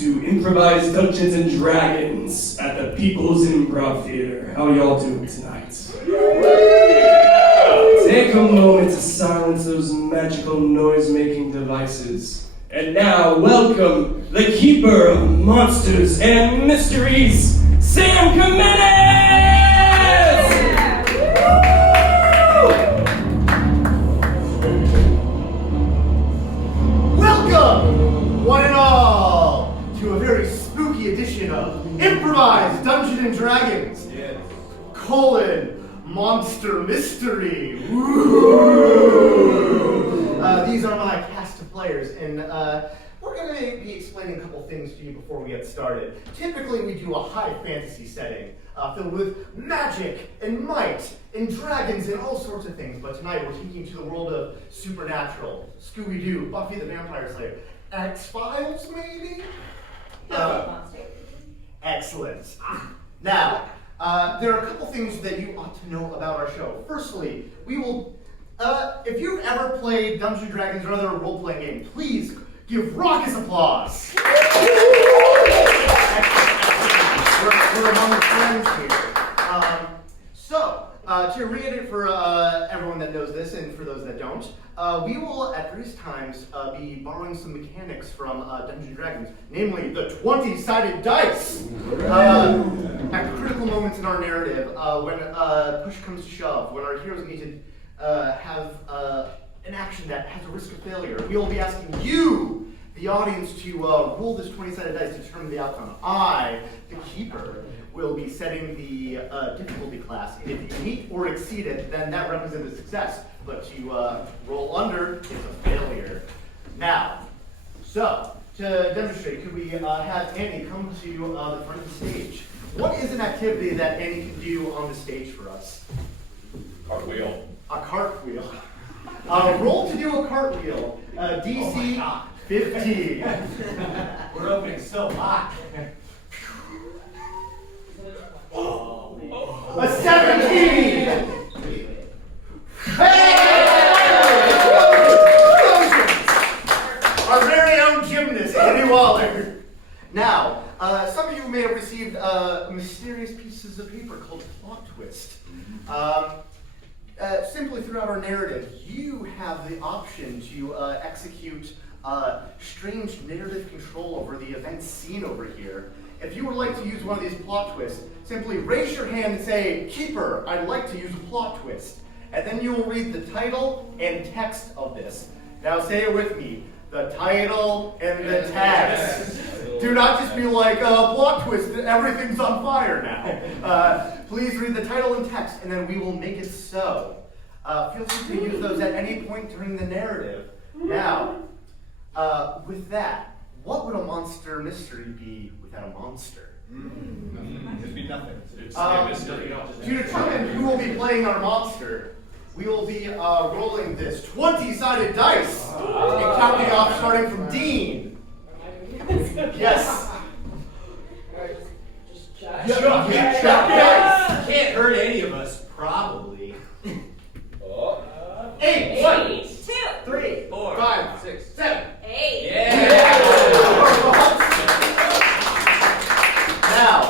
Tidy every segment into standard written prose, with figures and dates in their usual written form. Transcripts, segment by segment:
to Improvise Dungeons and Dragons at the People's Improv Theater. How y'all doing tonight? Take a moment to silence those magical noise-making devices. And now, welcome the Keeper of Monsters and Mysteries, Sam Jimenez! Welcome, one and all, to a very spooky edition of Improvised Dungeons and Dragons, Monster Mystery. These are my cast of players, and we're going to be explaining a couple things to you before we get started. Typically, we do a high fantasy setting filled with magic and might and dragons and all sorts of things, but tonight we're taking you to the world of supernatural, Scooby-Doo, Buffy the Vampire Slayer, X-Files maybe? Excellent. Now, there are a couple things that you ought to know about our show. Firstly, we will, if you've ever played Dungeons & Dragons or other role-playing game, please give raucous applause. We're among friends here. To reiterate for everyone that knows this and for those that don't, we will at various times be borrowing some mechanics from Dungeons & Dragons, namely the 20-sided dice. At critical moments in our narrative, when push comes to shove, when our heroes need to have an action that has a risk of failure, we will be asking you, the audience, to roll this 20-sided dice to determine the outcome. I, the keeper, will be setting the difficulty class. If you meet or exceed it, then that represents a success. But to roll under is a failure. Now, so to demonstrate, could we have Annie come to the front of the stage? What is an activity that Annie can do on the stage for us? Cartwheel. A cartwheel. Roll to do a cartwheel. DC 15. We're opening so hot. A 17! Hey! Our very own gymnast, Annie Waller. Now, some of you may have received mysterious pieces of paper called plot twist. Simply throughout our narrative, you have the option to execute strange narrative control over the event scene over here. If you would like to use one of these plot twists, simply raise your hand and say, "Keeper, I'd like to use a plot twist." And then you will read the title and text of this. Now say it with me. The title and the text. Do not just be like, plot twist, everything's on fire now. Please read the title and text, and then we will make it so. Feel free to use those at any point during the narrative. Now, with that, what would a monster mystery be without a monster? It'd be nothing. To determine who will be playing our monster, we will be rolling this 20-sided dice and counting off starting from Dean. Yes. Can't hurt any of us, probably. 8, 1, 2, 3, 4, 5, 6, 7. 8. Yeah. Now,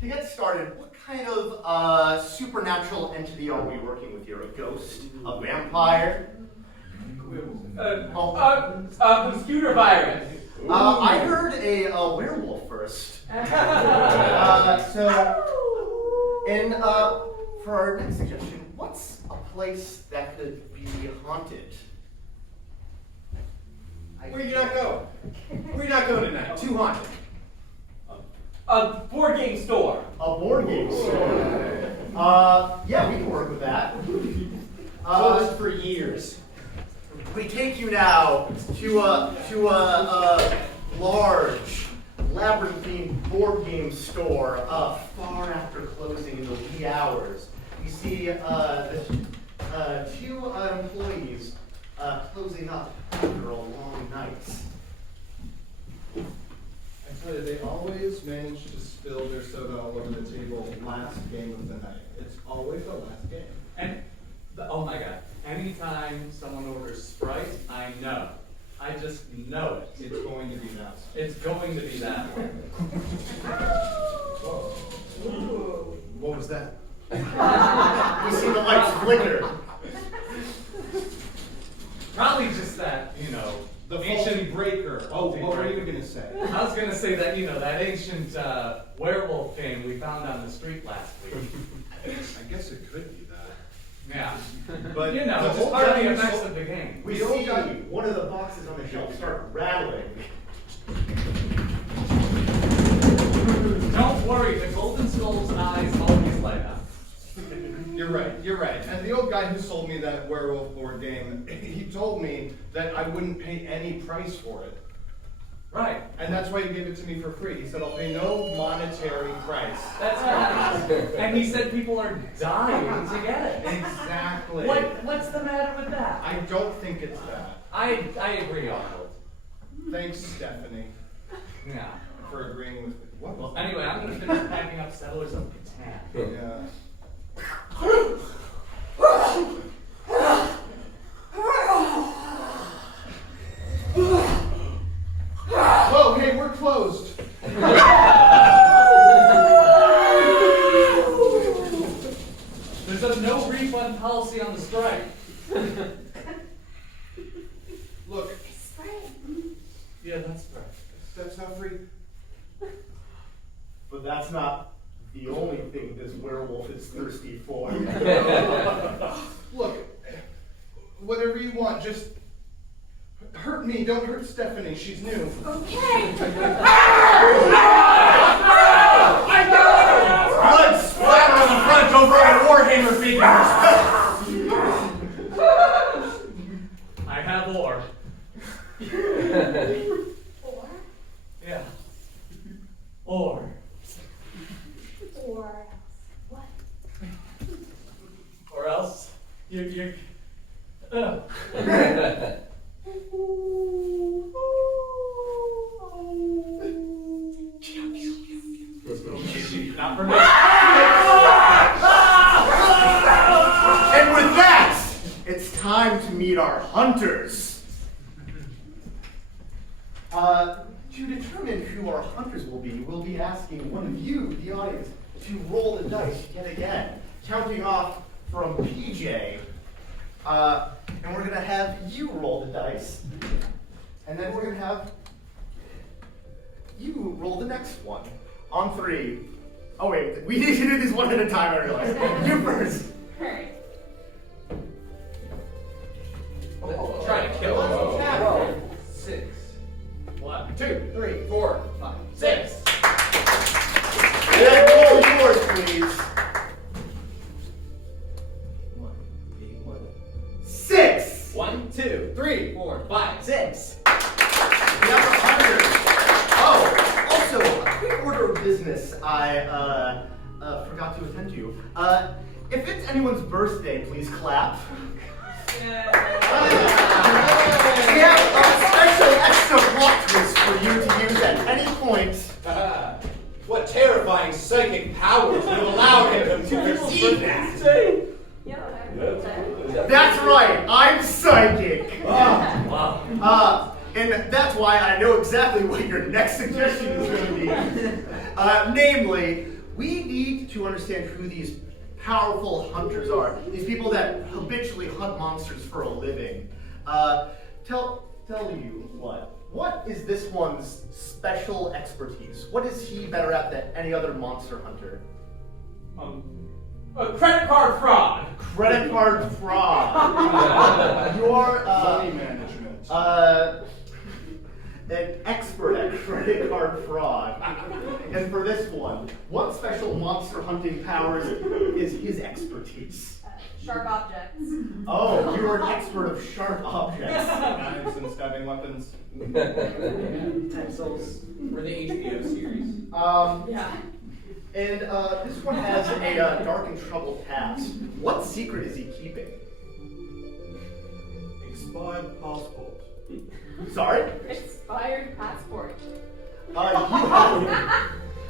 to get started, what kind of supernatural entity are we working with here? A ghost? A vampire? Computer virus. I heard a werewolf first. For our next suggestion, what's a place that could be haunted? Where you not going? Where you not going tonight? Too haunted. A board game store. A board game store. Yeah, we can work with that. Closed for years. We take you now to a large labyrinthine board game store far after closing in the wee hours. You see the two employees closing up after a long night. I tell you, they always manage to spill their soda all over the table last game of the night. It's always the last game. And, oh my god, anytime someone orders Sprite, I know. I just know it. It's going to be that. It's going to be that way. What was that? We see the lights flicker. Probably just that, The ancient faulty breaker. Oh, what were you gonna say? I was gonna say that, that ancient werewolf thing we found on the street last week. I guess it could be that. Yeah. But It's the just whole part of guy the who effects sold- of the game. We see one of the boxes on the shelf start rattling. Don't worry, the Golden Skull's eyes always light up. You're right. And the old guy who sold me that werewolf board game, he told me that I wouldn't pay any price for it. Right. And that's why he gave it to me for free. He said, I'll pay no monetary price. That's right. And he said people are dying to get it. Exactly. What's the matter with that? I don't think it's that. I agree, Arnold. Thanks, Stephanie, Yeah. for agreeing with me. What? Anyway, I'm gonna finish packing up Settlers of Catan. Yeah. Whoa, hey, we're closed. There's a no refund policy on the strike. Look, Yeah, that's right. that's not free. But that's not the only thing this werewolf is thirsty for. Look, whatever you want, just hurt me. Don't hurt Stephanie. She's new. Okay. Blood splatter on the front over our Warhammer figures. I have ore. Or Yeah. Ore. what? Or else you're not for me. And with that, it's time to meet our hunters. To determine who our hunters will be, we'll be asking one of you, the audience, to roll the dice yet again, counting off from PJ. And we're gonna have you roll the dice, and then we're gonna have you roll the next one. On 3. Oh wait, we need to do these one at a time, I realize. You first. Alright. Try to kill us. 6. 1, 2, 3, 4, 5, 6. And then roll yours, please. 6. 1, 2, 3, 4, 5, 6. We have the hunters. Oh, also, a quick order of business I forgot to attend to. If it's anyone's birthday, please clap. We have a special extra plot twist for you to use at any point. What terrifying psychic powers would have allowed him to perceive that? That's right, I'm psychic. wow. And that's why I know exactly what your next suggestion is going to be. Namely, we need to understand who these powerful hunters are. These people that habitually hunt monsters for a living. Tell you what. What is this one's special expertise? What is he better at than any other monster hunter? A credit card fraud. Credit card fraud. You're Money management. an expert at credit card fraud. And for this one, what special monster hunting powers is his expertise? Sharp objects. Oh, you're an expert of sharp objects. Knives and stabbing weapons. Pencils for the HBO series. Yeah. And this one has a dark and troubled past. What secret is he keeping? Expired passport. Sorry? Expired passport.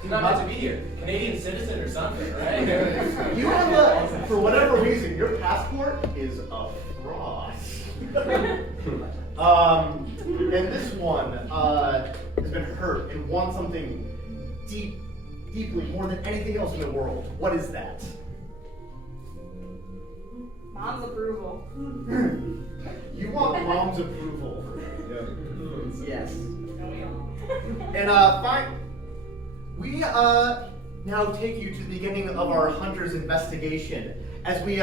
He's not meant to be here. Canadian citizen or something, right? You have a, for whatever reason, your passport is a fraud. And this one has been hurt and wants something deeply, more than anything else in the world. What is that? Mom's approval. You want mom's approval. Yes. And fine. We now take you to the beginning of our hunter's investigation. As we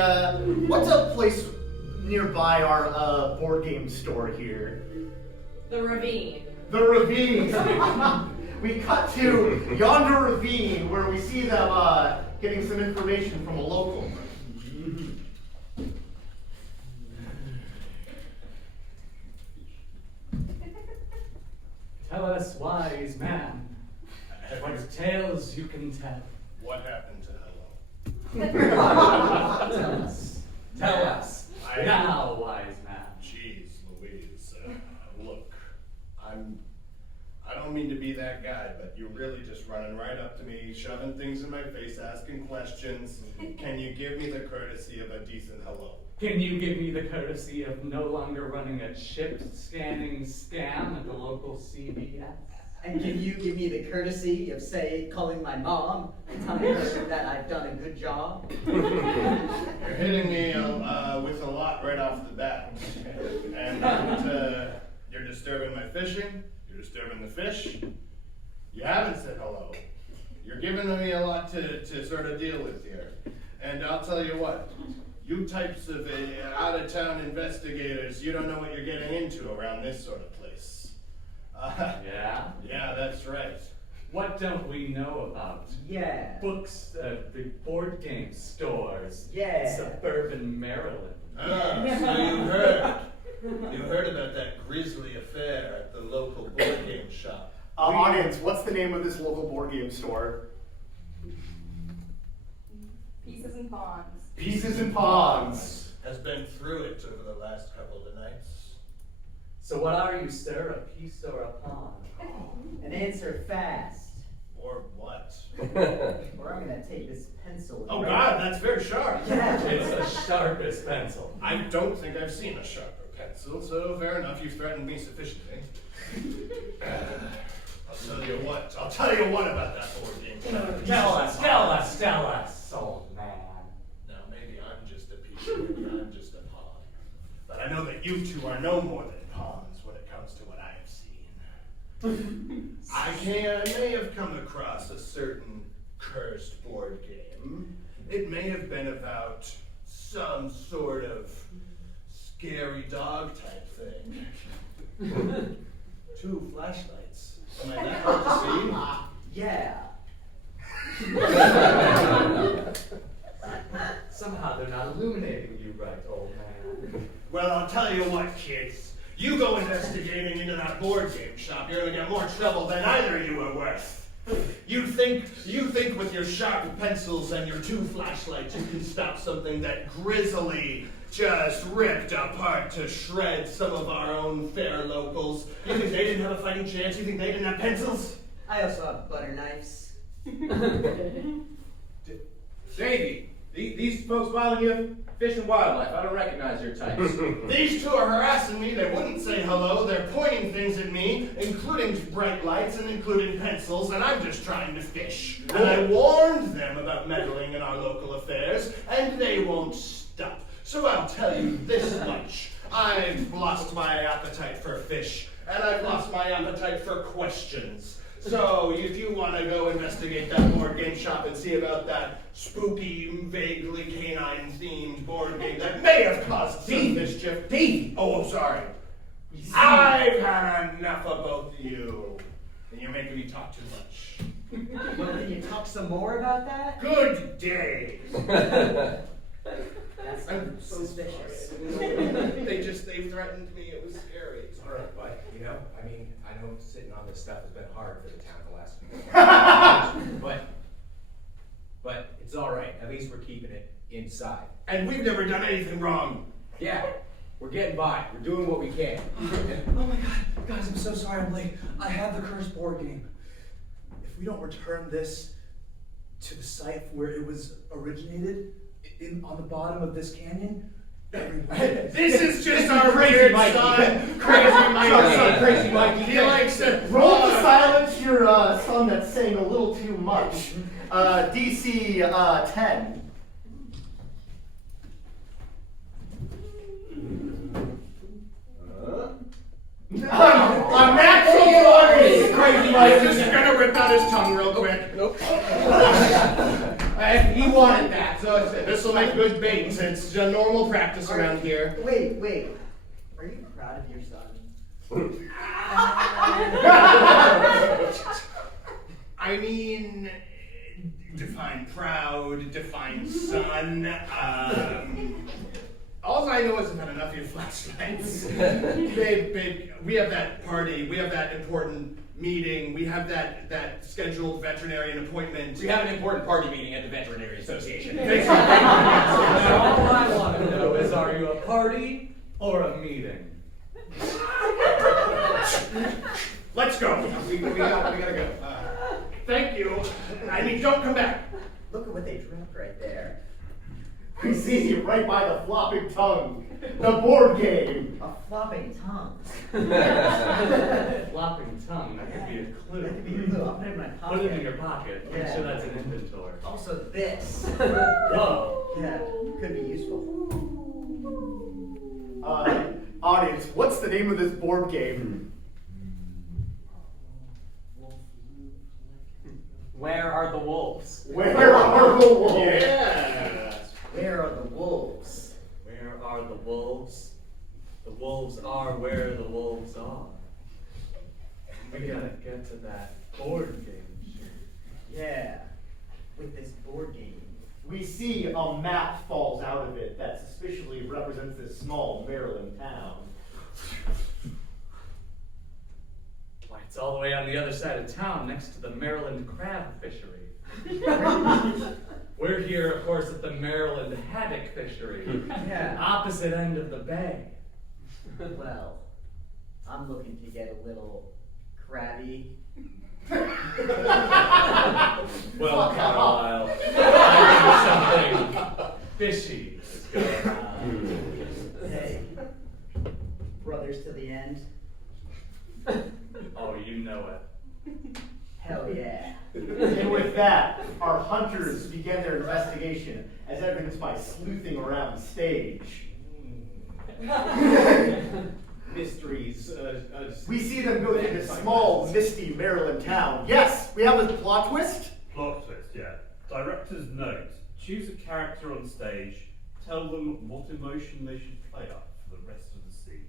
what's a place nearby our board game store here? The ravine. The ravine. We cut to yonder ravine where we see them getting some information from a local. Tell us, wise man, what tales you can tell. What happened to Tell us. Tell us. Now, wise man. Jeez Louise, look, I don't mean to be that guy, but you're really just running right up to me, shoving things in my face, asking questions. Can you give me the courtesy of a decent hello? Can you give me the courtesy of no longer running a chip scanning scam at the local CVS? And can you give me the courtesy of, say, calling my mom and telling her that I've done a good job? You're hitting me with a lot right off the bat. And you're disturbing my fishing, you're disturbing the fish. You haven't said hello. You're giving me a lot to sort of deal with here. And I'll tell you what, you types of out-of-town investigators, you don't know what you're getting into around this sort of place. Yeah? Yeah, that's right. What don't we know about Yeah. books, the board game stores, Yeah. suburban Maryland? Ah, so you heard about that grisly affair at the local board game shop. Audience, what's the name of this local board game store? Pieces and pawns. Pieces and Pawns. Has been through it over the last couple of nights. So what are you, sir, a piece or a pawn? And answer fast, Or what? or I'm gonna take this pencil. Oh God, that's very sharp. Yeah. It's the sharpest pencil. I don't think I've seen a sharper pencil, so fair enough, you've threatened me sufficiently. I'll tell you what about that board game. Tell us, old man. Now, maybe I'm just a piece, maybe I'm just a pawn. But I know that you two are no more than pawns when it comes to what I have seen. I may have come across a certain cursed board game. It may have been about some sort of scary dog type thing. 2 flashlights. Am I that hard to see? Yeah. Somehow they're not illuminating you right, old man. Well, I'll tell you what, kids. You go investigating into that board game shop, you're gonna get more trouble than either of you are worth. You think with your sharp pencils and your 2 flashlights you can stop something that grisly just ripped apart to shreds some of our own fair locals. You think they didn't have a fighting chance? You think they didn't have pencils? I also have butter knives. Davey, these folks following you, fish and wildlife. I don't recognize your types. These 2 are harassing me. They wouldn't say hello. They're pointing things at me, including bright lights and including pencils, and I'm just trying to fish. And I warned them about meddling in our local affairs, and they won't stop. So I'll tell you this much. I've lost my appetite for fish, and I've lost my appetite for questions. So if you want to go investigate that board game shop and see about that spooky, vaguely canine-themed board game that may have caused some mischief. Oh, I'm sorry. I've had enough of both of you. And you're making me talk too much. Well, can you talk some more about that? Good day. That's suspicious. They threatened me. It was scary. It's all right, but I know sitting on this stuff has been hard for the town the last few months. but it's all right. At least we're keeping it inside. And we've never done anything wrong. Yeah, we're getting by. We're doing what we can. Oh my God, guys, I'm so sorry I'm late. I have the cursed board game. If if we don't return this to the site where it was originated, on the bottom of this canyon, This is just our Crazy weird Mikey. son. Crazy Mikey. Crazy Mikey. He likes to Roll to silence your son that's saying a little too much. DC 10. A natural 20! Crazy Mike just gonna rip out his tongue real quick. Nope. He wanted that, so it's This will make good bait. It's a normal practice around here. Wait. Are you proud of your son? I mean, define proud, define son. All I know is I've had enough of your flashlights. babe, we have that party, we have that important meeting, we have that scheduled veterinarian appointment. We have an important party meeting at the Veterinary Association. Now, all I want to know is, are you a party or a meeting? Let's go. We gotta go. Thank you. I mean, don't come back. Look at what they dropped right there. We see you right by the flopping tongue. The board game. A flopping tongue. Flopping tongue, that could be a clue. That could be a clue. I'll put it in my Put it in your pocket. pocket. Make sure that's an inventory. Also this. Whoa. Yeah, could be useful. Audience, what's the name of this board game? Where are the wolves? Where are the wolves? Yeah. Where are the wolves? Where are the wolves? The wolves are where the wolves are. We gotta get to that board game. Yeah, with this board game. We see a map falls out of it that suspiciously represents this small Maryland town. Why, it's all the way on the other side of town, next to the Maryland crab fishery. We're here, of course, at the Maryland haddock fishery. Yeah. Opposite end of the bay. Well, I'm looking to get a little crabby. Well, Carlisle, I think something fishy is going on. Hey, brothers to the end. Oh, you know it. Hell yeah. And with that, our hunters begin their investigation, as evidenced by sleuthing around stage. mysteries. We see them go through this small, misty Maryland town. Yes, we have a plot twist. Plot twist, yeah. Director's note. Choose a character on stage. Tell them what emotion they should play up for the rest of the scene.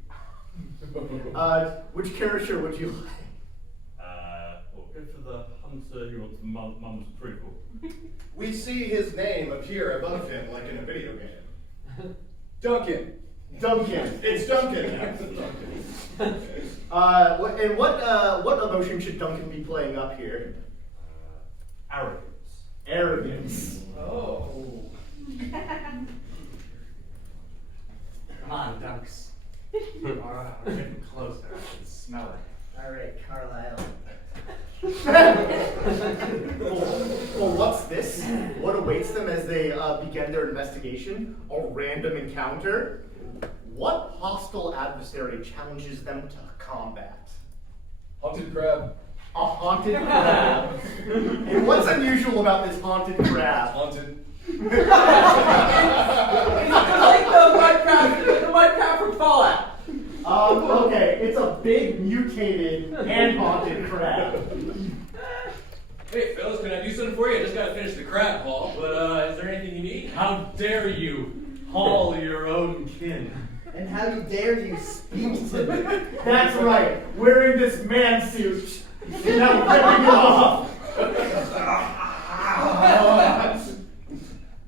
Which character would you like? Well, go for the hunter who wants mum's approval. We see his name appear above him like in a video game. Duncan. Duncan. It's Duncan. And what emotion should Duncan be playing up here? Arrogance. Arrogance. Oh. Come on, Dunks. We're getting closer. I can smell it. All right, Carlisle. Well, what's this? What awaits them as they begin their investigation? A random encounter? What hostile adversary challenges them to combat? Haunted crab. A haunted crab. And what's unusual about this haunted crab? Haunted. Like the white crab from Fallout. Okay, it's a big, mutated, and haunted crab. Hey, fellas, can I do something for you? I just gotta finish the crab haul, but is there anything you need? How dare you haul your own kin? And how dare you speak to me? That's right, wearing this man suit. Now ripping it off.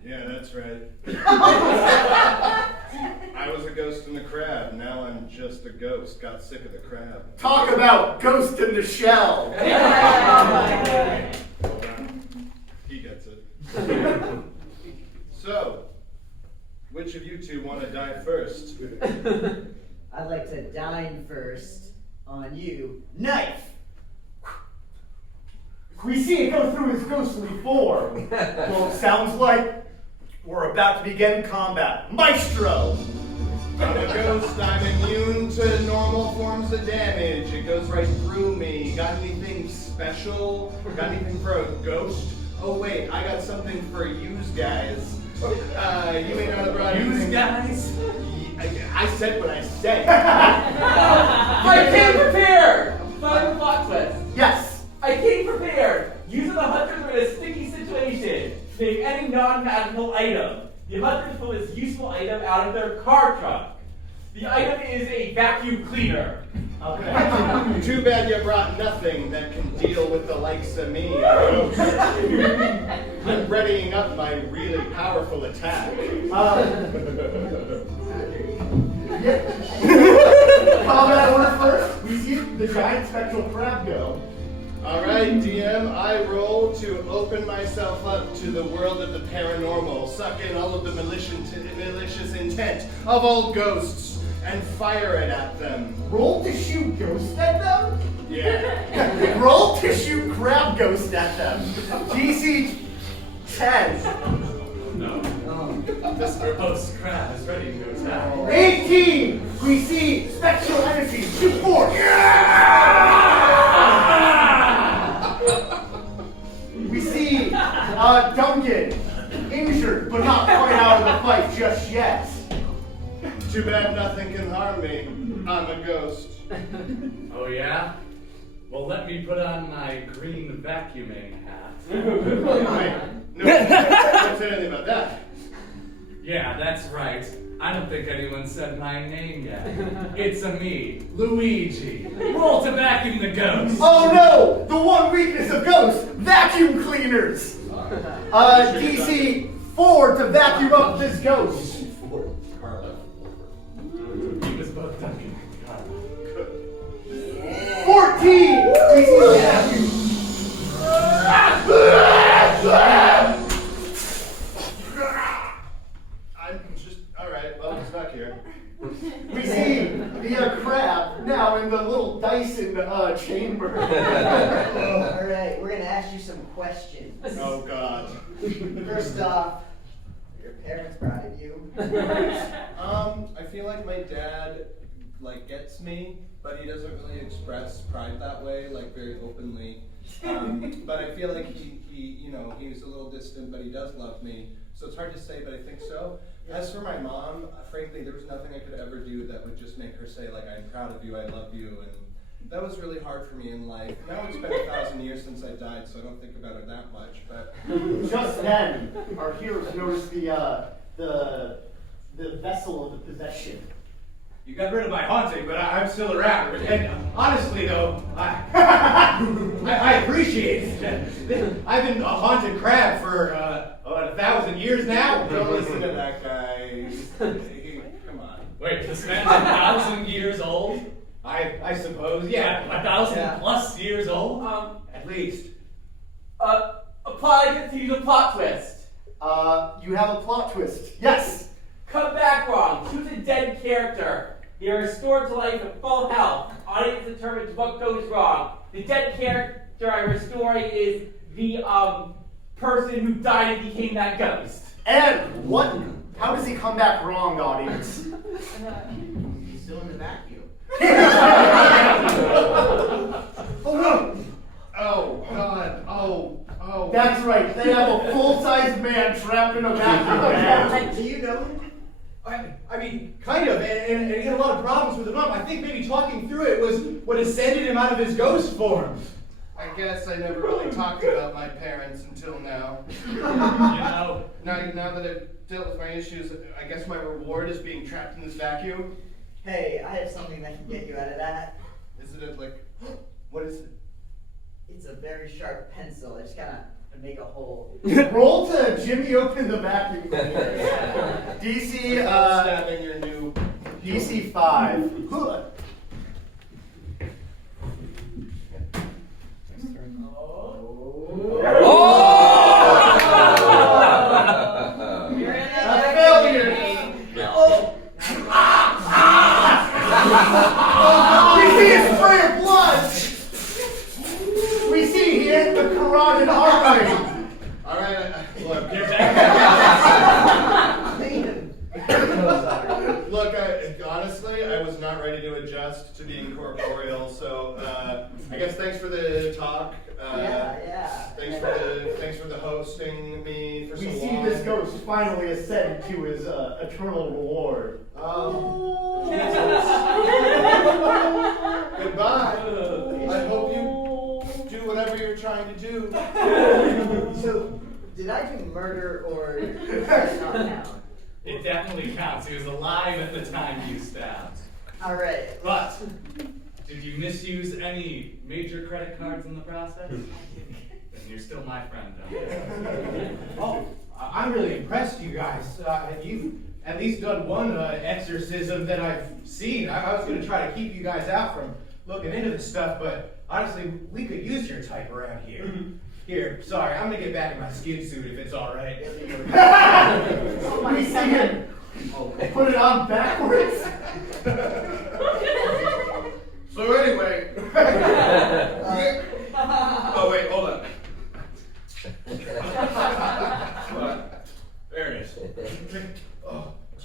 Yeah, that's right. I was a ghost in the crab. Now I'm just a ghost. Got sick of the crab. Talk about ghost in the shell. Hold on. He gets it. So, which of you two want to die first? I'd like to dine first on you. Knife! We see it go through his ghostly form. Well, it sounds like we're about to begin combat. Maestro! I'm a ghost, I'm immune to normal forms of damage. It goes right through me. Got anything special? Got anything for a ghost? Oh wait, I got something for yous guys. You may not have brought anything. guys? I said what I said. I came prepared! Final plot twist. Yes! I came prepared! Using the hunters are in a sticky situation. Take any non-magical item. The hunters pull this useful item out of their car trunk. The item is a vacuum cleaner. Okay. Too bad you brought nothing that can deal with the likes of me. I'm readying up my really powerful attack. Combat order first. We see the giant spectral crab go. All right, DM, I roll to open myself up to the world of the paranormal, suck in all of the malicious intent of all ghosts, and fire it at them. Roll to shoot ghost at them? Yeah. Roll to shoot crab ghost at them. DC 10. No. This verbose crab is ready to go down. 18. We see spectral energy. Shoot force. We see Duncan injured, but not quite out of the fight just yet. Too bad nothing can harm me. I'm a ghost. Oh yeah? Well, let me put on my green vacuuming hat. Wait, no, don't say anything about that. Yeah, that's right. I don't think anyone said my name yet. It's a me, Luigi. Roll to vacuum the ghost. Oh no! The one weakness of ghosts, vacuum cleaners. DC 4 to vacuum up this ghost. He was both Duncan. 14. We see the vacuum. I'm just, alright, well, I'm stuck here. We see the crab now in the little Dyson chamber. All right, we're gonna ask you some questions. Oh god. First off, are your parents proud of you? I feel like my dad, gets me, but he doesn't really express pride that way, very openly. But I feel like he's a little distant, but he does love me. So it's hard to say, but I think so. As for my mom, frankly, there was nothing I could ever do that would just make her say, I'm proud of you, I love you, and that was really hard for me in life. Now it's been 1,000 years since I died, so I don't think about it that much, but... Just then, our heroes notice the vessel of the possession. You got rid of my haunting, but I'm still around. And honestly, though, I appreciate it. I've been a haunted crab for 1,000 years now. Don't listen to that guy. Come on. Wait, this man's 1,000 years old? I suppose, yeah. 1,000 plus years old? At least. Apply to use a plot twist. You have a plot twist. Yes. Come back wrong. Choose a dead character. They are restored to life at full health. Audience determines what goes wrong. The dead character I'm restoring is the person who died and became that ghost. And what? How does he come back wrong, audience? He's still in the vacuum. Oh, God. Oh. That's right. They have a full-sized man trapped in a vacuum bag. Do you know him? I mean, kind of, and he had a lot of problems with the mom. I think maybe talking through it was what ascended him out of his ghost form. I guess I never really talked about my parents until now. Now that I've dealt with my issues, I guess my reward is being trapped in this vacuum. Hey, I have something that can get you out of that. Isn't it what is it? It's a very sharp pencil. I just gotta make a hole. Roll to Jimmy open the vacuum cleaner. DC Stabbing your new DC 5. You're in A failure. We see a spray of blood. We see he hit the honestly, I was not ready to adjust to being corporeal, so I guess thanks for the talk. Yeah. Thanks for the hosting me for so We long. see this ghost finally ascend to his eternal reward. Goodbye. I hope you do whatever you're trying to do. So, did I do murder or does that not count? It definitely counts. He was alive at the time you stabbed. All right. But did you misuse any major credit cards in the process? Then you're still my friend, Oh, I'm really impressed, you guys. You've at least done one exorcism that I've seen. I was going to try to keep you guys out from looking into this stuff, but honestly, we could use your type around here. Here, sorry, I'm going to get back in my skin suit if it's all right. We see him put it on backwards. So anyway. Oh wait, hold on. There it is.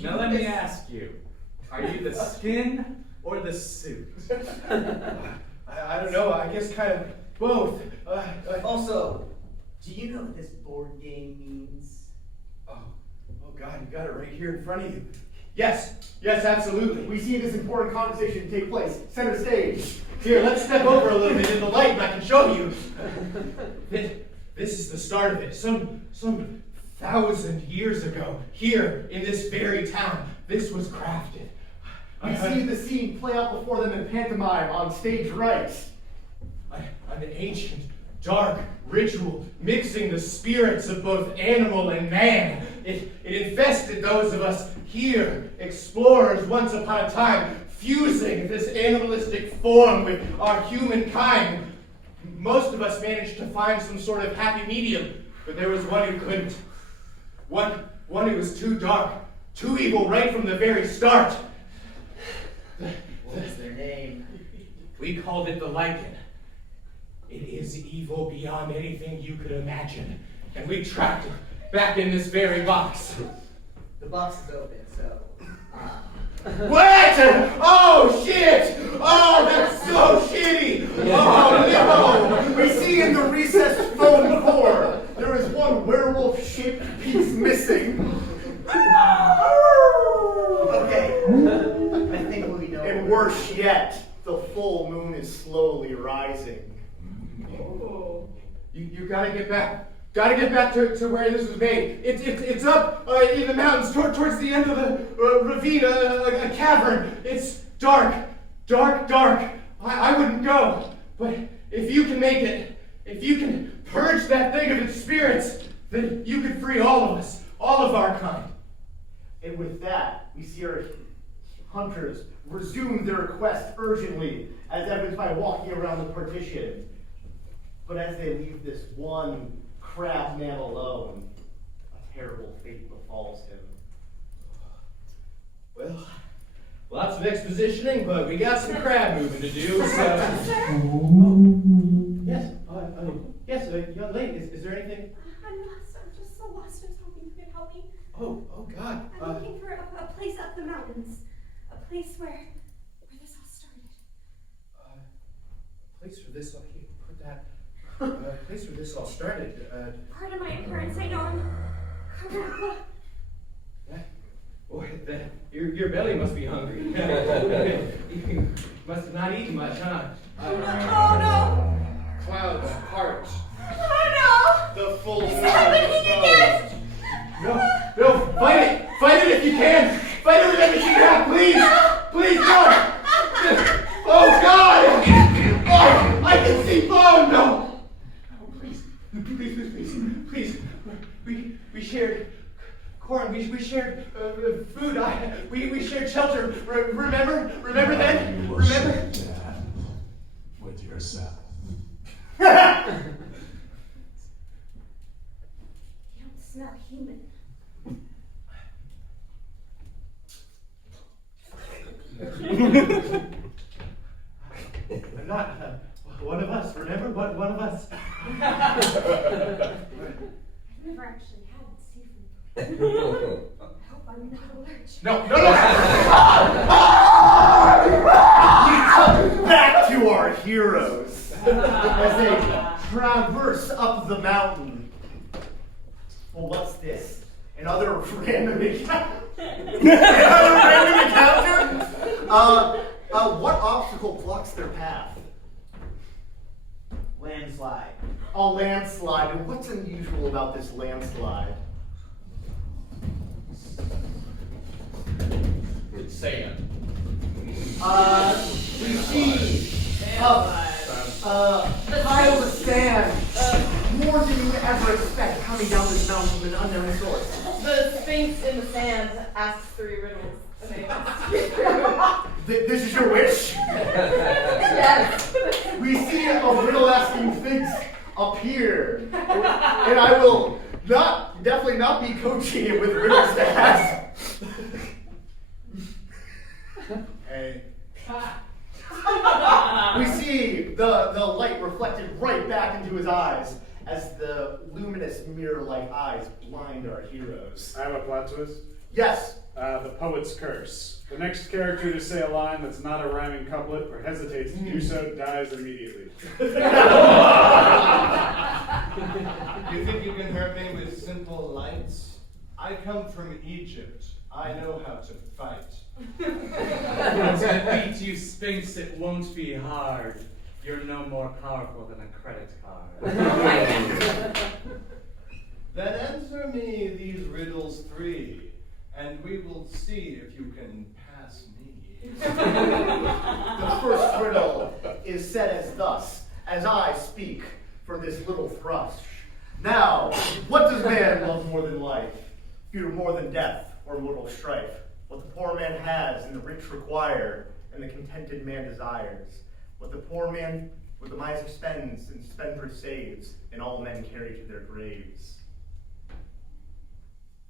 Now let me ask you, are you the skin or the suit? I don't know, I guess kind of both. Also, do you know what this board game means? Oh God, you got it right here in front of you. Yes, absolutely. We see this important conversation take place. Center stage. Here, let's step over a little bit in the light and I can show you. This is the start of it. Some 1,000 years ago, here in this very town, this was crafted. We see the scene play out before them in pantomime on stage right. An ancient, dark ritual mixing the spirits of both animal and man. It infested those of us here, explorers once upon a time, fusing this animalistic form with our humankind. Most of us managed to find some sort of happy medium, but there was one who couldn't. One who was too dark, too evil right from the very start. What was their name? We called it the Lycan. It is evil beyond anything you could imagine. And we trapped it back in this very box. The box is open, so. What? Oh shit! Oh, that's so shitty! Oh no! We see in the recessed foam core, there is one werewolf-shaped piece missing. Okay. I think we know. And worse yet, the full moon is slowly rising. You gotta get back. Gotta get back to where this was made. It's up in the mountains towards the end of the ravine, a cavern. It's dark. I wouldn't go. But if you can make it, if you can purge that thing of its spirits, then you could free all of us, all of our kind. And with that, we see our hunters resume their quest urgently, as evidenced by walking around the partition. But as they leave this one crab man alone, a terrible fate befalls him. Well, lots of expositioning, but we got some crab moving to do, so... Yes, young lady, is there anything? I'm lost. I'm just so lost. I was hoping you could help me. Oh God. I'm looking for a place up the mountains. A place where this all started. Place where this all put that. Place where this all started. Pardon my appearance. I know I'm covered up. Boy, your belly must be hungry. You must have not eaten much, huh? Oh no! Clouds part. Oh no! The full moon Is happening again! No, fight it! Fight it if you can! Fight it with everything you have, please! Please, God! Oh, God! Oh, I can see bone! No! Oh, please. We shared corn, we shared food, we shared shelter. Remember then? Remember? With yourself. You don't smell human. I'm not one of us, remember? One of us. I've never actually had seafood. I hope I'm not allergic. No! traverse up the mountain. Well, what's this? Another random encounter? Another random encounter? What obstacle blocks their path? Landslide. A landslide. And what's unusual about this landslide? It's sand. We see piles of sand, more than you would ever expect coming down this mountain from an unknown source. The Sphinx in the sand asks 3 riddles. And they This is your wish? Yes. We see a riddle-asking Sphinx appear, and I will definitely not be coaching it with riddles to ask. Hey. We see the light reflected right back into his eyes as the luminous mirror-like eyes blind our heroes. I have a plot twist. Yes. The poet's curse. The next character to say a line that's not a rhyming couplet or hesitates to do so dies immediately. You think you can hurt me with simple lights? I come from Egypt. I know how to fight. To beat you, Sphinx, it won't be hard. You're no more powerful than a credit card. Then answer me these riddles 3, and we will see if you can pass me. The first riddle is said as thus, as I speak for this little thrush. Now, what does man love more than life? Fear more than death or mortal strife? What the poor man has and the rich require, and the contented man desires. What the miser spends and spendthrift saves, and all men carry to their graves.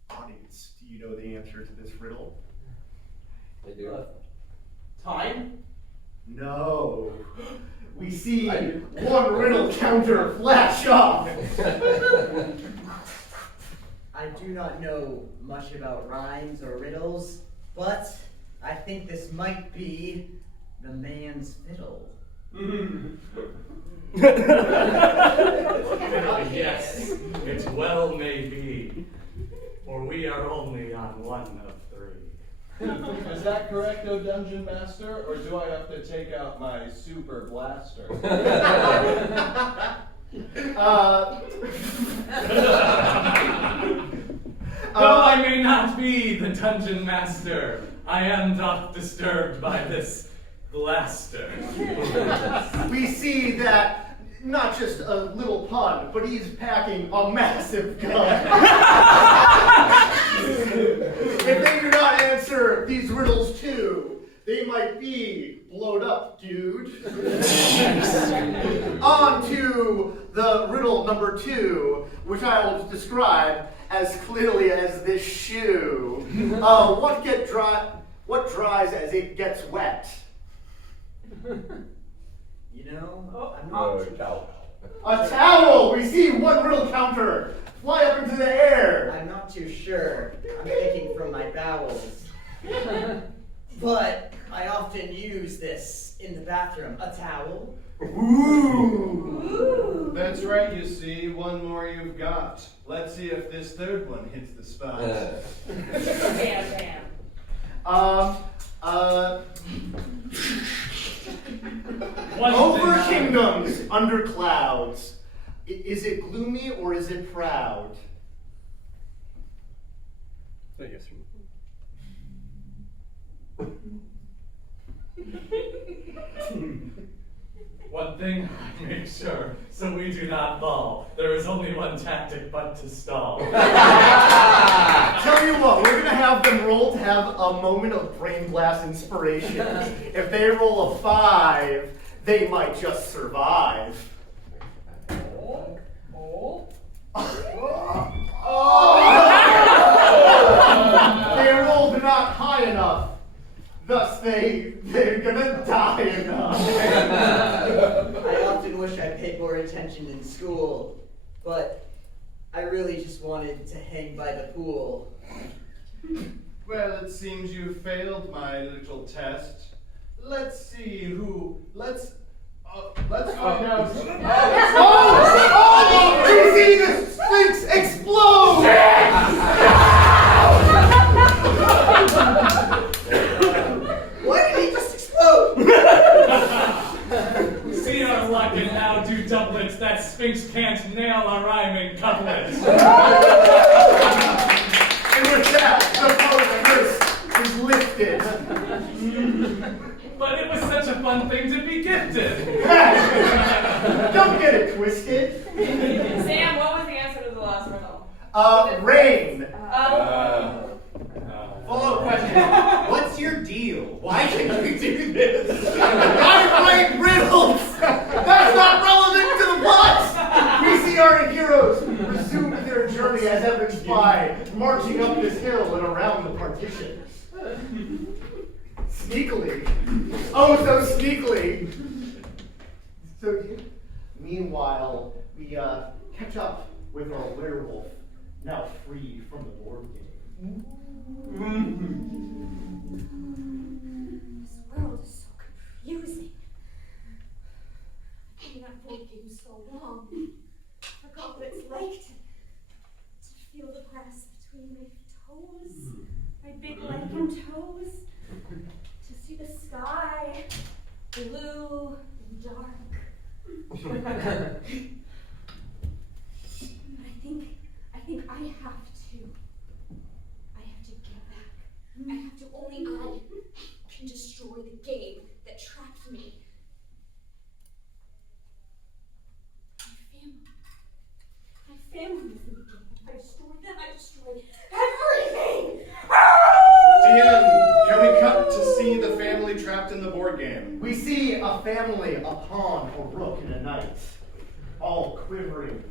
Audience, do you know the answer to this riddle? They do. Time? No. We see one riddle counter flash up. I do not know much about rhymes or riddles, but I think this might be the man's fiddle. Yes, it well may be, for we are only on 1 of 3. Is that correct, O Dungeon Master, or do I have to take out my super blaster? Though I may not be the Dungeon Master, I am not disturbed by this blaster. We see that not just a little pun, but he's packing a massive gun. If they do not answer these riddles too, they might be blowed up, dude. On to the riddle number 2, which I will describe as clearly as this shoe. What dries as it gets wet? You know, I'm not too A towel! We see one riddle counter fly up into the air. I'm not too sure. I'm thinking from my bowels. But I often use this in the bathroom. A towel. Ooh. That's right, you see. One more you've got. Let's see if this third one hits the spot. Bam. Over kingdoms, under clouds. Is it gloomy or is it proud? Yes. One thing I make sure, so we do not fall. There is only one tactic but to stall. Tell you what, we're gonna have them roll to have a moment of brain blast inspiration. If they roll a 5, they might just survive. They rolled not high enough. Thus, they're gonna die enough. I often wish I paid more attention in school, but I really just wanted to hang by the pool. Well, it seems you failed my little test. Let's see who. Let's find out. Oh! You see the Sphinx explode! Why did he just explode? See our luck and now do doublets. That Sphinx can't nail a rhyming couplet. And with that, the power curse is lifted. But it was such a fun thing to be gifted. Don't get it twisted. Sam, what was the answer to the last riddle? Rain. Follow-up question. What's your deal? Why can you do this? I write riddles! That's not relevant to the plot! We see our heroes resume their journey as evidenced by marching up this hill and around the partition. Sneakily. Oh, so sneakily. So, meanwhile, we catch up with our werewolf, now free from the board game. This world is so confusing. I've been on board games so long. Forgot what it's like to feel the grass between my toes, my big lichen toes, to see the sky, blue and dark. I think I have to get back. I have to, only I can destroy the game that trapped me. My family is in the game. If I destroy them, I destroy everything! DM, can we cut to see the family trapped in the board game? We see a family, a pawn, a rook, and a knight, all quivering,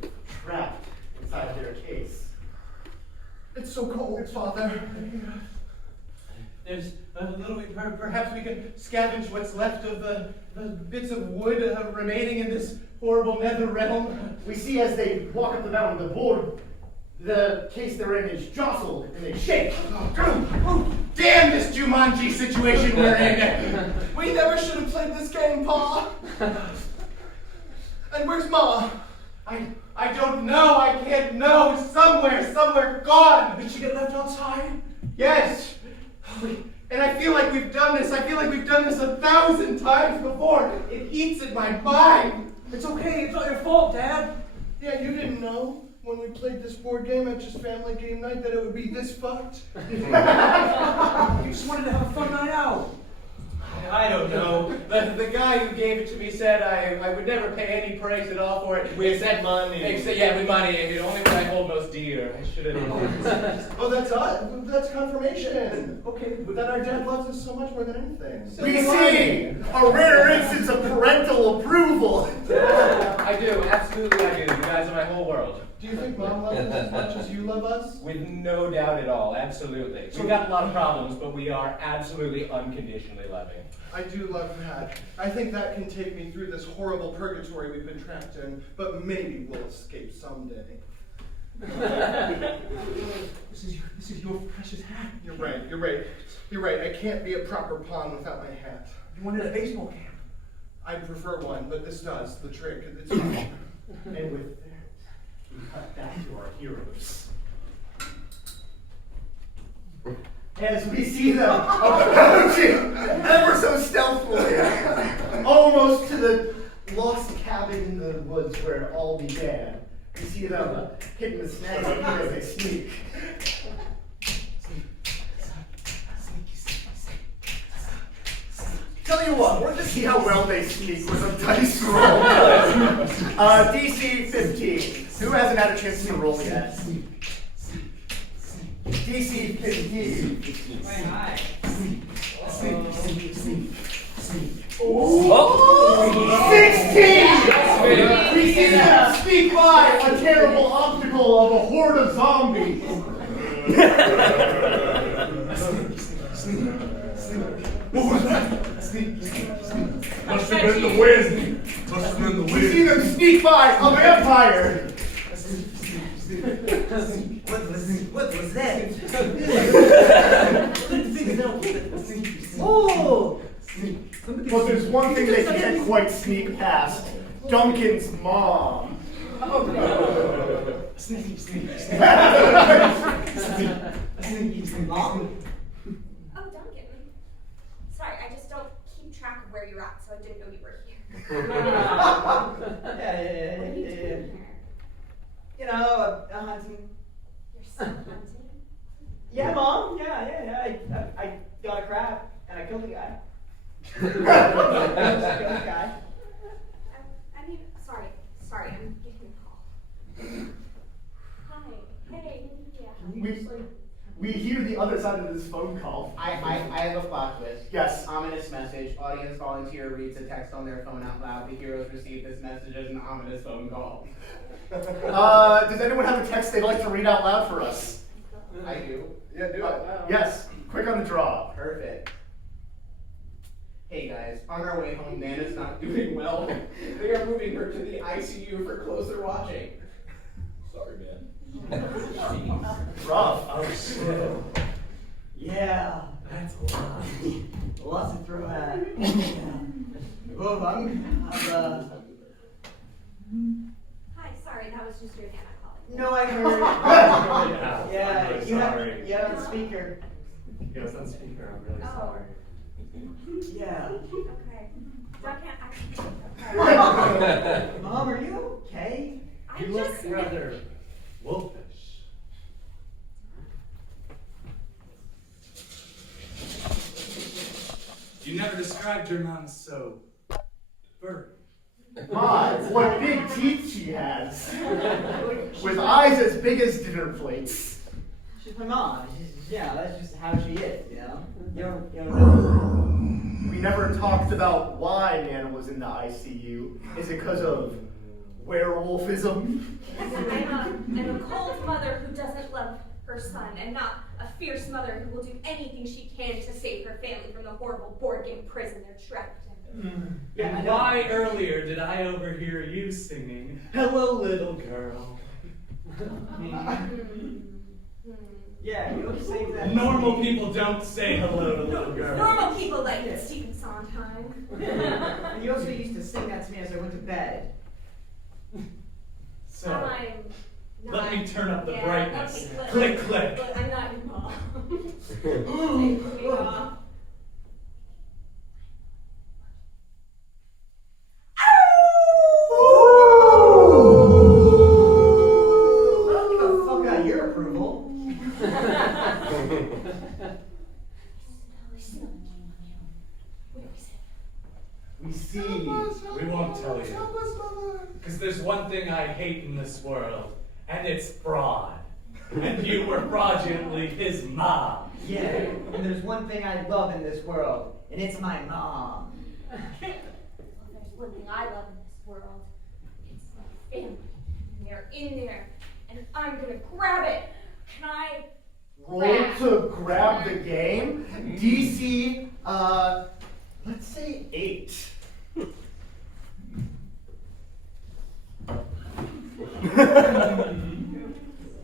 trapped inside their case. It's so cold, Father. There's a little bit, perhaps we can scavenge what's left of the bits of wood remaining in this horrible nether realm. We see as they walk up the mountain, the case they're in is jostled and they shake. Damn this Jumanji situation we're in! We never should have played this game, Pa. And where's Ma? I don't know, I can't know. Somewhere gone. Did she get left outside? Yes. And I feel like we've done this. 1,000 times before. It eats at my mind. It's okay, it's not your fault, Dad. Yeah, you didn't know when we played this board game at just family game night that it would be this fucked. You just wanted to have a fun night out. I don't know. The guy who gave it to me said I would never pay any price at all for it. With money. Yeah, with money. Only what I hold most dear. I should have known. Oh, that's confirmation. Okay, but then our dad loves us so much more than anything. We see a rare instance of parental approval. I do, absolutely I do. You guys are my whole world. Do you think Mom loves us as much as you love us? With no doubt at all, absolutely. We've got a lot of problems, but we are absolutely unconditionally loving. I do love that. I think that can take me through this horrible purgatory we've been trapped in, but maybe we'll escape someday. This is your precious hat. You're right. I can't be a proper pawn without my hat. You wanted a baseball cap. I prefer one, but this does the trick. It's fine. And with that, we cut back to our heroes. As we see them approaching ever so stealthily, almost to the lost cabin in the woods where it all began. We see them hitting the snag as they sneak. Tell you what, we're gonna see how well they sneak with a dice roll. DC 15. Who hasn't had a chance to roll yet? DC 15. Very high. Oh! 16! We see them sneak by a terrible obstacle of a horde of zombies. What was that? Must have been the wind. We see them sneak by a vampire. What was that? Oh! But there's one thing they can't quite sneak past. Duncan's mom. Sneaky, mom? Oh, Duncan. Sorry, I just don't keep track of where you're at, so I didn't know you were here. Yeah. What are you doing here? You know, hunting. You're still hunting? Yeah, Mom. Yeah. I got a crab and I killed the guy. I mean, sorry, I'm getting a call. Hi, hey, yeah. We hear the other side of this phone call. I have a plot twist. Yes. Ominous message. Audience volunteer reads a text on their phone out loud. The heroes receive this message as an ominous phone call. Does anyone have a text they'd like to read out loud for us? I do. Yeah, do it. Yes. Quick on the draw. Perfect. Hey guys, on our way home, Nana's not doing well. They are moving her to the ICU for closer watching. Sorry, man. Rough. Oh, shit. Yeah, that's a lot. A lot to throw at. Yeah. Oh, Hi, sorry, that was just your Nana calling. No, I heard. Yeah, I'm you sorry. have it on speaker. It was on speaker, I'm really sorry. Yeah. Okay. Duncan, Mom, are you okay? You look rather wolfish. You never described your mom so furry. My, what big teeth she has. With eyes as big as dinner plates. She's my mom. That's just how she is, you know? You don't know. We never talked about why Nana was in the ICU. Is it because of werewolfism? I'm a cold mother who doesn't love her son, and not a fierce mother who will do anything she can to save her family from the horrible board game prison they're trapped in. Yeah, why earlier did I overhear you singing, "Hello, little girl"? Yeah, you don't say that. Normal people don't say hello to little girls. Normal people like Stephen Sondheim. And you also used to sing that to me as I went to bed. So, I'm not, let me turn up the brightness. Okay, Click, click. Look, I'm not your mom. Take me off. I don't give a fuck about your approval. We see. We won't tell you. Because there's one thing I hate in this world, and it's fraud. And you were fraudulently his mom. Yeah, and there's one thing I love in this world, and it's my mom. Well, there's one thing I love in this world. It's my family. And they're in there. And I'm gonna grab it. Can I? Roll to grab the game. DC, let's say 8. A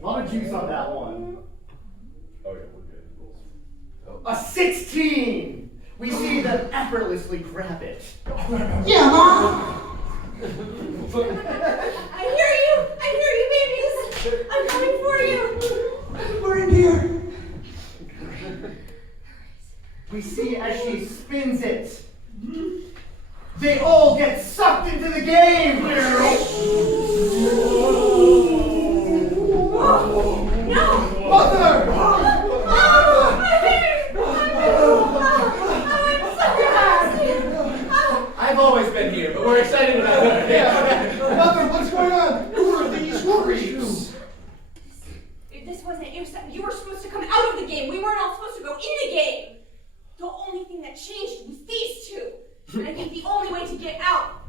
lot of juice on that one. Oh, yeah, we're good. A 16! We see them effortlessly grab it. Yeah, Mom! I hear you, babies. I'm coming for you. We're in here. We see as she spins it. They all get sucked into the game! No! Mother! I've always been here, but we're excited about it. Mother, what's going on? Who are these creeps? This wasn't it. You were supposed to come out of the game. We weren't all supposed to go in the game. The only thing that changed was these two. And I think the only way to get out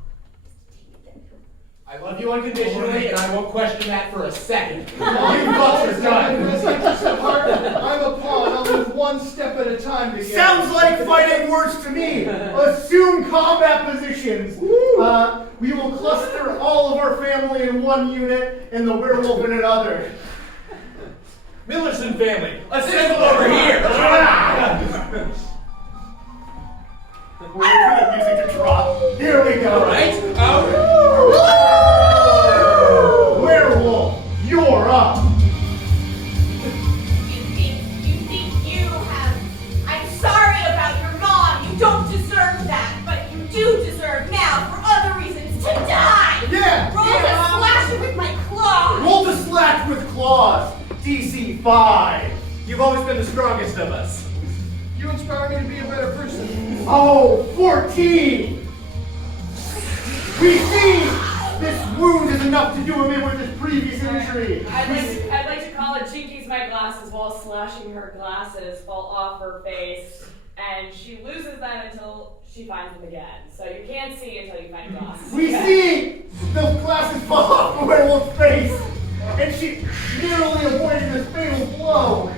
is to take them. I love you unconditionally, and I won't question that for a second. You Mother, fuckers done. I'm a pawn. I'll move one step at a time to get. Sounds like fighting words to me. Assume combat positions. We will cluster all of our family in one unit and the werewolf in another. Millerson family, assemble over here. We're waiting for the music to drop. Here we go. Right? Werewolf, you're up. I'm sorry about your mom. You don't deserve that, but you do deserve now, for other reasons, to die. Yeah. Roll to slash it with my claws. Roll to slash with claws. DC 5. You've always been the strongest of us. You inspire me to be a better person. Oh, 14. We see this wound is enough to do him in with his previous injury. I'd like to call it Jinkies my glasses while slashing her glasses fall off her face, and she loses them until she finds them again. So you can't see until you find glasses. We see the glasses fall off the werewolf's face, and she narrowly avoided this fatal blow.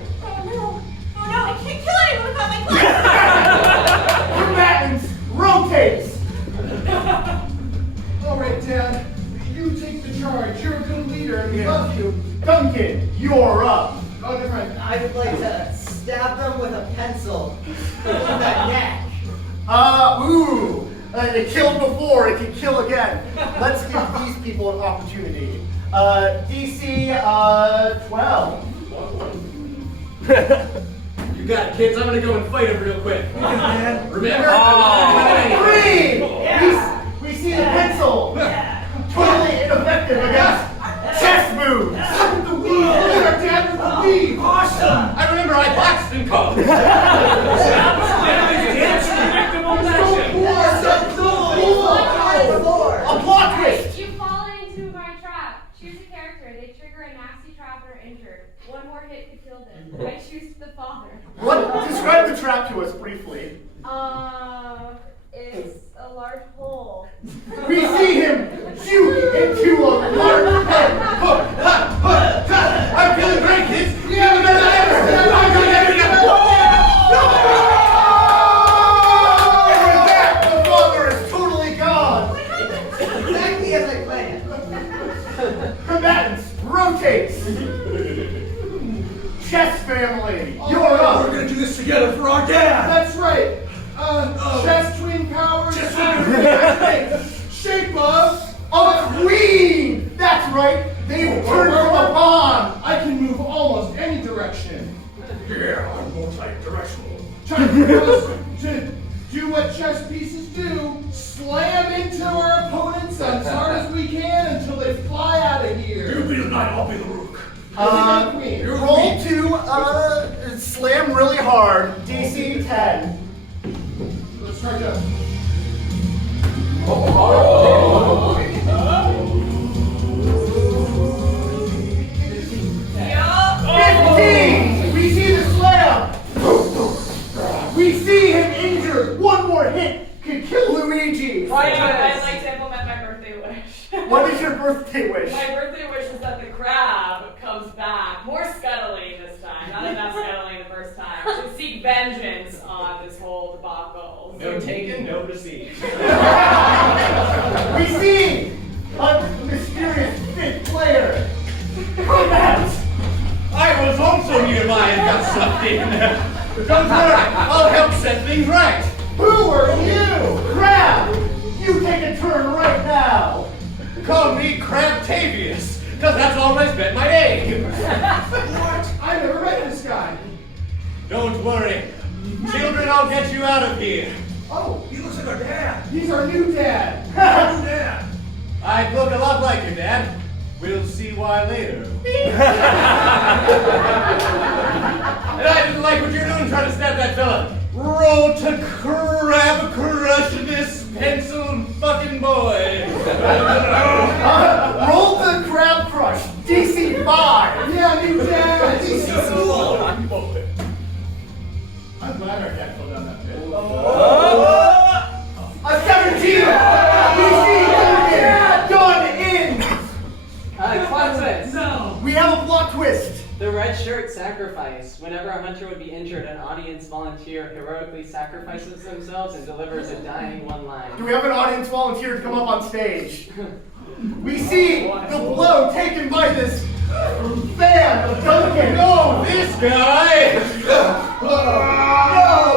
Oh no, I can't kill anyone without my glasses. Combatants, rotates. All right, Dad. You take the charge. You're a good leader, and we love you. Duncan, you're up. Oh, never mind. I would like to stab them with a pencil in the neck. It killed before, it can kill again. Let's give these people an opportunity. DC 12. You got it, kids. I'm gonna go and fight him real quick. Remember? Green! We see the pencil. Totally ineffective against chest moves. The weave. Our dad with the weave. Awesome! I remember I boxed in college. A plot twist. You've fallen into my trap. Choose a character. They trigger a nasty trap and are injured. One more hit could kill them. I choose the father. What? Describe the trap to us briefly. It's a large hole. We see him shoot into a large head. I'm feeling great, kids. Yeah, better than ever. I'm going to With that, the father is totally gone. Exactly as I planned. Combatants, rotates. Chess family, you're up. We're going to do this together for our dad. That's right. Chess twin powers. Shape of A queen. That's right. They turned from a pawn. I can move almost any direction. Yeah, I'm multi-directional. Time for us to do what chess pieces do: slam into our opponents as hard as we can until they fly out of here. You be the knight, I'll be the rook. Roll to slam really hard. DC 10. Let's try to. 15! We see the slam! We see him injured! One more hit could kill Luigi! I'd like to implement my birthday wish. What is your birthday wish? My birthday wish is that the crab comes back, more scuttling this time, not enough scuttling the first time, to seek vengeance on this whole debacle. No taken, no received. We see a mysterious fifth player! Combat! I was also nearby and got sucked in. Don't worry, I'll help set things right. Who are you? Crab! You take a turn right now! Call me Crabtavius, because that's always been my name. What? I never met this guy. Don't worry. Children, I'll get you out of here. Oh, He looks like our dad. he's our new dad. Our new dad. I look a lot like your dad. We'll see why later. And I didn't like what you're doing trying to stab that fella. Roll to crab crush this pencil fucking boy. Roll the crab crush! DC 5! Yeah, new dad. He's so I'm glad our dad fell down that pit. A 17! DC 30! Done in! Plot twist. No. We have a plot twist! The red shirt sacrifice. Whenever a hunter would be injured, an audience volunteer heroically sacrifices themselves and delivers a dying one line. Do we have an audience volunteer to come up on stage? We see the blow taken by this fan of Duncan. No, this guy. No!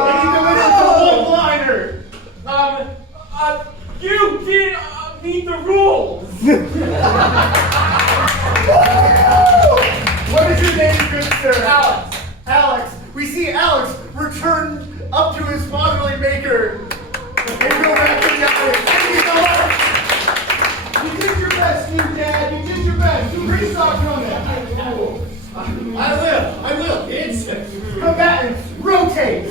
And he delivers the one-liner. You did meet the rules. What is your name, good sir? Alex. Alex. We see Alex return up to his fatherly maker and go back to the audience. Thank you so much. You did your best, new dad. You did your best. You really saw it coming. I will. It's combatants rotate.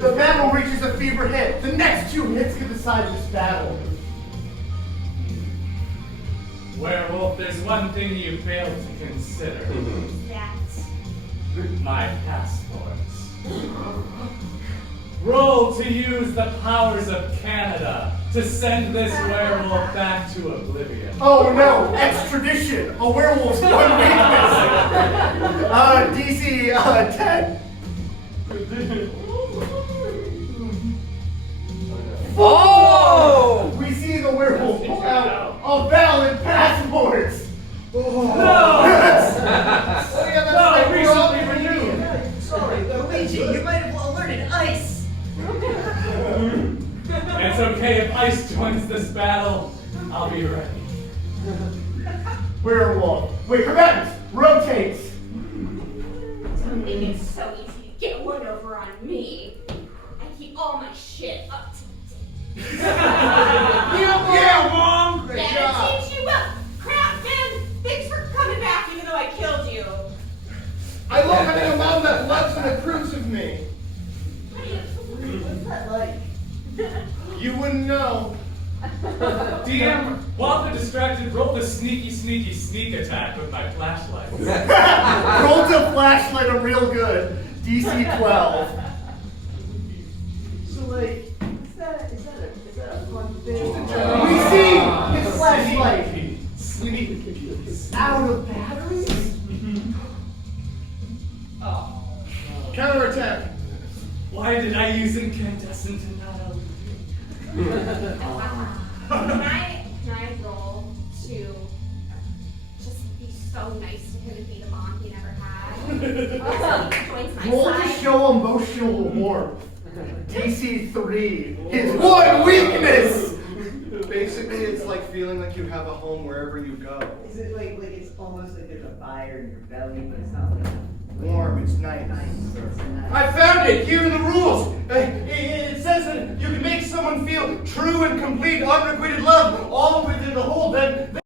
The battle reaches a fever hit. The next 2 hits can decide this battle. Werewolf, there's one thing you failed to consider. That. My passports. Roll to use the powers of Canada to send this werewolf back to oblivion. Oh no, extradition. A werewolf's one weakness. DC 10. Oh! We see the werewolf pull out a valid passport. Oh. No! No, recently renewed. Sorry, Luigi, you might have alerted ICE. It's okay if ICE joins this battle. I'll be ready. Werewolf. Wait, combatants, rotate. Don't think it's so easy to get one over on me. I keep all my shit up to date. Yeah, Mom. Great Yeah, job. it seems you will. Crap, man. Thanks for coming back even though I killed you. I love having a mom that loves and approves of me. What's that like? You wouldn't know. DM, while the distracted, roll the sneak attack with my flashlight. Roll to flashlight him real good. DC 12. So like, is that a fun thing? We see his flashlight Sneak. out of batteries. Oh. Counterattack. Why did I use incandescent and not LED? Can I roll to just be so nice to him and be the mom he never had? Also, he joins my Roll to side. show emotional warmth. DC 3. His one weakness. Basically, it's like feeling like you have a home wherever you go. Is it like it's almost like there's a fire in your belly, but it's not like Warm, it's nice. It's nice. I found it here in the rules. It says that you can make someone feel true and complete unrequited love all within the whole. Then